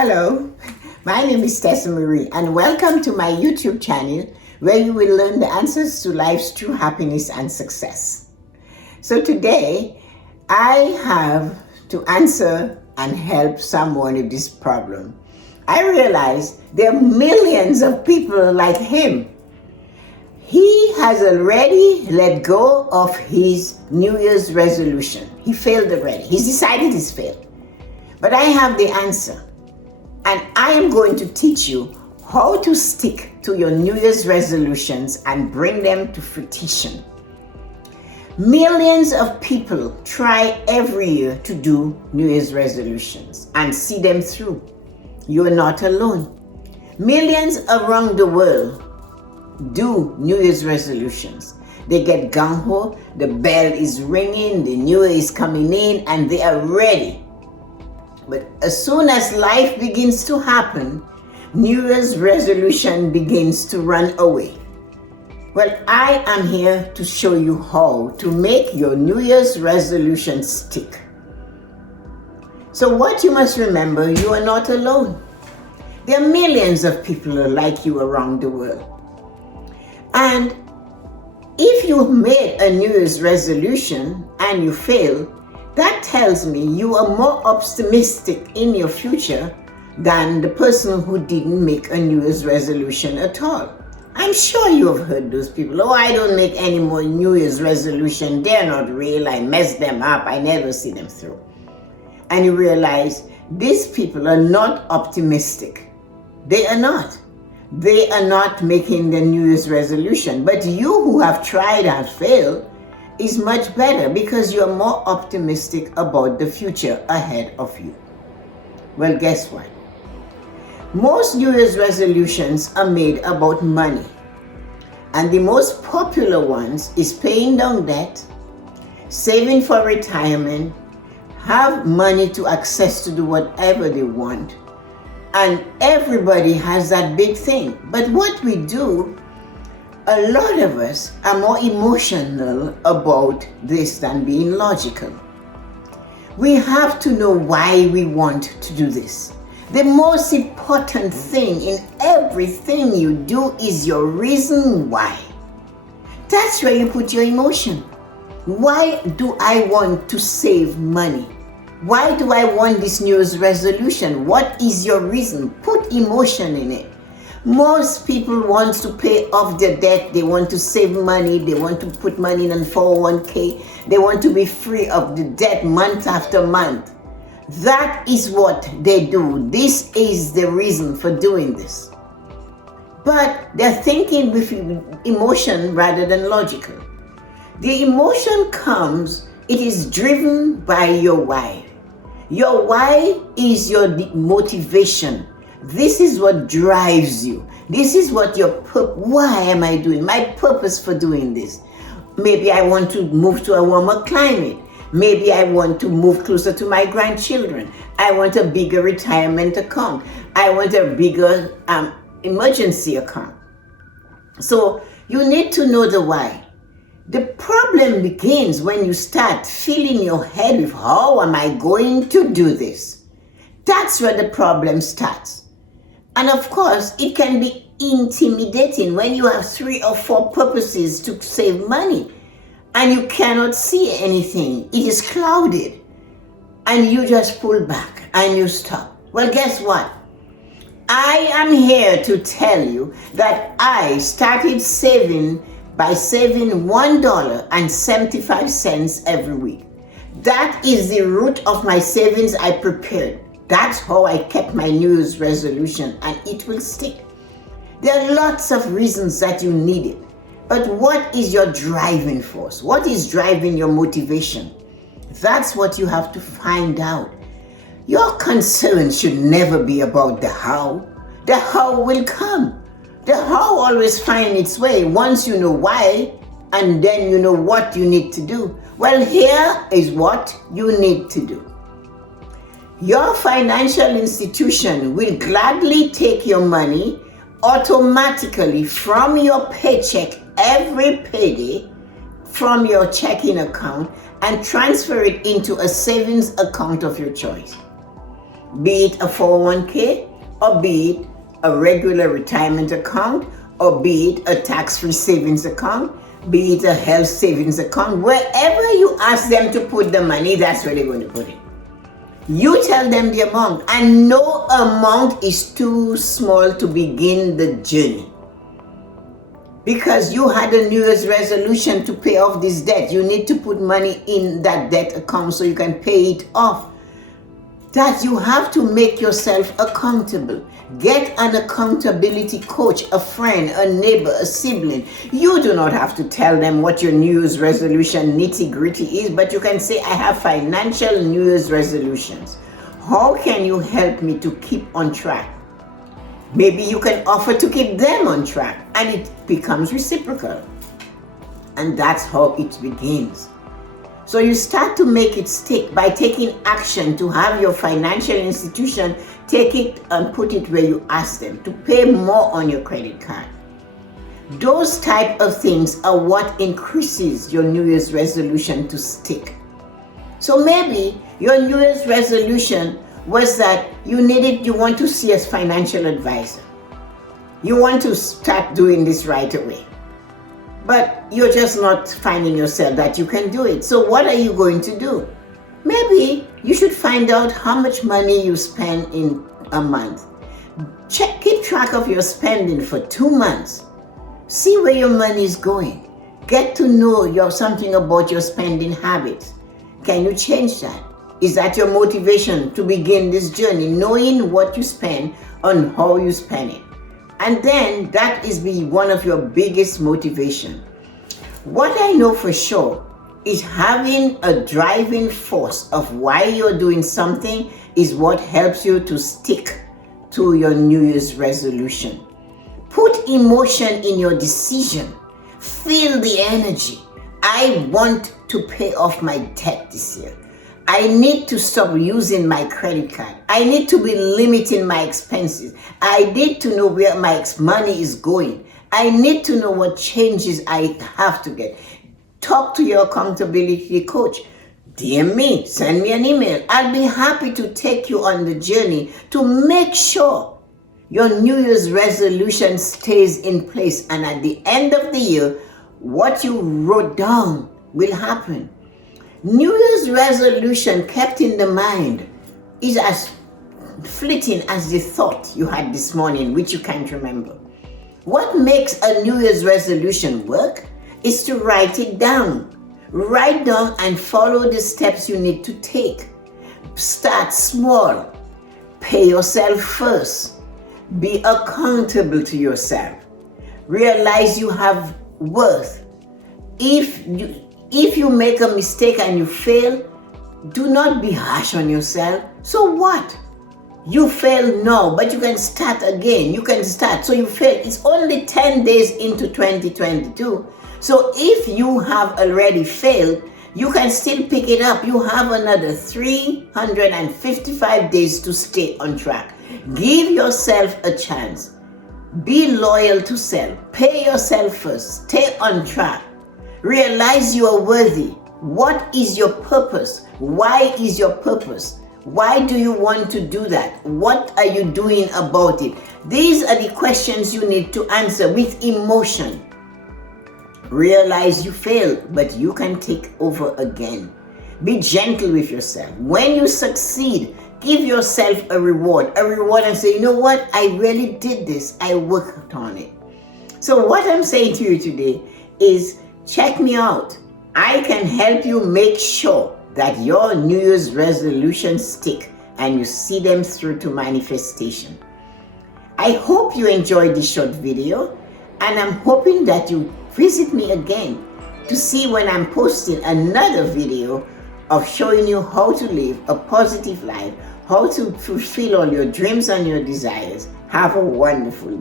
Hello, my name is Tessa Marie and welcome to my YouTube channel where you will learn the answers to life's true happiness and success. So today I have to answer and help someone with this problem. I realize there are millions of people like him. He has already let go of his New Year's resolution. He failed already. He's decided he's failed. But I have the answer. And I am going to teach you how to stick to your New Year's resolutions and bring them to fruition. Millions of people try every year to do New Year's resolutions and see them through. You are not alone. Millions around the world do New Year's resolutions. They get gung-ho, the bell is ringing, the New Year is coming in, and they are ready. But as soon as life begins to happen, New Year's resolution begins to run away. Well, I am here to show you how to make your New Year's resolution stick. So what you must remember, you are not alone. There are millions of people like you around the world. And if you made a New Year's resolution and you fail, that tells me you are more optimistic in your future than the person who didn't make a New Year's resolution at all. I'm sure you have heard those people. Oh, I don't make any more New Year's resolution. They're not real. I mess them up. I never see them through. And you realize these people are not optimistic. They are not. They are not making the New Year's resolution. But you who have tried and failed is much better because you're more optimistic about the future ahead of you. Well, guess what? Most New Year's resolutions are made about money. And the most popular ones is paying down debt, saving for retirement, have money to access to do whatever they want. And everybody has that big thing. But what we do, a lot of us are more emotional about this than being logical. We have to know why we want to do this. The most important thing in everything you do is your reason why. That's where you put your emotion. Why do I want to save money? Why do I want this New Year's resolution? What is your reason? Put emotion in it. Most people want to pay off their debt. They want to save money. They want to put money in a 401k. They want to be free of the debt month after month. That is what they do. This is the reason for doing this. But they're thinking with emotion rather than logical. The emotion comes, it is driven by your why. Your why is your motivation. This is what drives you. This is what why am I doing? My purpose for doing this. Maybe I want to move to a warmer climate. Maybe I want to move closer to my grandchildren. I want a bigger retirement account. I want a bigger emergency account. So you need to know the why. The problem begins when you start filling your head with how am I going to do this? That's where the problem starts. And of course, it can be intimidating when you have 3 or 4 purposes to save money and you cannot see anything. It is clouded and you just pull back and you stop. Well, guess what? I am here to tell you that I started saving by saving $1.75 every week. That is the root of my savings I prepared. That's how I kept my New Year's resolution, and it will stick. There are lots of reasons that you need it. But what is your driving force? What is driving your motivation? That's what you have to find out. Your concern should never be about the how. The how will come. The how always finds its way once you know why, and then you know what you need to do. Well, here is what you need to do. Your financial institution will gladly take your money automatically from your paycheck every payday from your checking account and transfer it into a savings account of your choice. be it a 401k, or be it a regular retirement account, or be it a tax-free savings account, be it a health savings account. Wherever you ask them to put the money, that's where they're going to put it. You tell them the amount, and no amount is too small to begin the journey. Because you had a New Year's resolution to pay off this debt. You need to put money in that debt account so you can pay it off. That you have to make yourself accountable. Get an accountability coach, a friend, a neighbor, a sibling. You do not have to tell them what your New Year's resolution nitty-gritty is, but you can say, I have financial New Year's resolutions. How can you help me to keep on track? Maybe you can offer to keep them on track, and it becomes reciprocal. And that's how it begins. So you start to make it stick by taking action to have your financial institution take it and put it where you ask them to pay more on your credit card. Those type of things are what increases your New Year's resolution to stick. So maybe your New Year's resolution was that you want to see a financial advisor. You want to start doing this right away. But you're just not finding yourself that you can do it. So what are you going to do? Maybe you should find out how much money you spend in a month. Keep track of your spending for 2 months. See where your money is going. Get to know something about your spending habits. Can you change that? Is that your motivation to begin this journey, knowing what you spend and how you spend it? And then that is one of your biggest motivation. What I know for sure is having a driving force of why you're doing something is what helps you to stick to your New Year's resolution. Put emotion in your decision. Feel the energy. I want to pay off my debt this year. I need to stop using my credit card. I need to be limiting my expenses. I need to know where my money is going. I need to know what changes I have to get. Talk to your accountability coach. DM me, send me an email. I'll be happy to take you on the journey to make sure your New Year's resolution stays in place. And at the end of the year, what you wrote down will happen. New Year's resolution kept in the mind is as fleeting as the thought you had this morning, which you can't remember. What makes a New Year's resolution work is to write it down. Write down and follow the steps you need to take. Start small. Pay yourself first. Be accountable to yourself. Realize you have worth. If you make a mistake and you fail, do not be harsh on yourself. So what? You failed now, but you can start again. You can start. So you failed. It's only 10 days into 2022. So if you have already failed, you can still pick it up. You have another 355 days to stay on track. Give yourself a chance. Be loyal to self. Pay yourself first. Stay on track. Realize you are worthy. What is your purpose? Why is your purpose? Why do you want to do that? What are you doing about it? These are the questions you need to answer with emotion. Realize you failed, but you can take over again. Be gentle with yourself. When you succeed, give yourself a reward and say, you know what? I really did this. I worked on it. So what I'm saying to you today is check me out. I can help you make sure that your New Year's resolutions stick and you see them through to manifestation. I hope you enjoyed this short video, and I'm hoping that you visit me again to see when I'm posting another video of showing you how to live a positive life, how to fulfill all your dreams and your desires. Have a wonderful day.